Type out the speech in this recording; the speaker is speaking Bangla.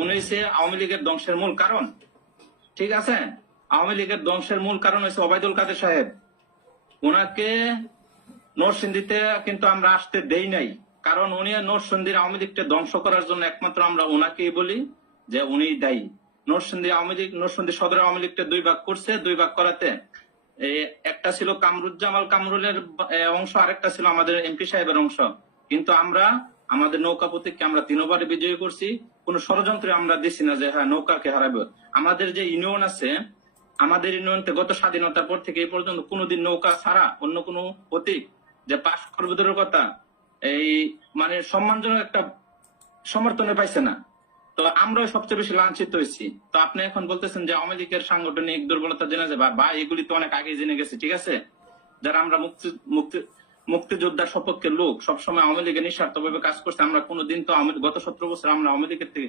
উনি হচ্ছে আওয়ামী লীগের ধ্বংসের মূল কারণ। ঠিক আছে, আওয়ামী লীগের ধ্বংসের মূল কারণ হচ্ছে ওবায়দুল কাদের সাহেব। ওনাকে নরসিংদীতে কিন্তু আমরা আসতে দেই নাই, কারণ উনি নরসিংদীর আওয়ামী লীগকে ধ্বংস করার জন্য একমাত্র আমরা ওনাকেই বলি যে উনি দায়ী। নরসিংদী আওয়ামী লীগ, নরসিংদী সদর আওয়ামী লীগকে 2 ভাগ করছে। 2 ভাগ করাতে একটা ছিল কামরুজ্জামাল কামরুলের অংশ, আরেকটা ছিল আমাদের এমপি সাহেবের অংশ। কিন্তু আমরা আমাদের নৌকা প্রতীককে আমরা 3বারে বিজয়ী করছি। কোন ষড়যন্ত্রে আমরা দিছি না যে হ্যাঁ নৌকাকে হারাবো। আমাদের যে ইউনিয়ন আছে, আমাদের ইউনিয়নতে গত স্বাধীনতার পর থেকে এই পর্যন্ত কোনোদিন নৌকা ছাড়া অন্য কোনো প্রতীক যে পাশ করবে দূরের কথা, এই মানে সম্মানজনক একটা সমর্থনে পাইছে না। তো আমরাও সবচেয়ে বেশি লাঞ্ছিত হয়েছি। তো আপনি এখন বলতেছেন যে আওয়ামী লীগের সাংগঠনিক দুর্বলতা জেনে যাবে, বা এগুলি তো অনেক আগে জেনে গেছে। ঠিক আছে, যারা আমরা মুক্তিযোদ্ধার সপক্ষের লোক, সবসময় আওয়ামী লীগের নিঃস্বার্থভাবে কাজ করছে। আমরা কোনোদিন তো গত 17 বছর আমরা আওয়ামী লীগের থেকে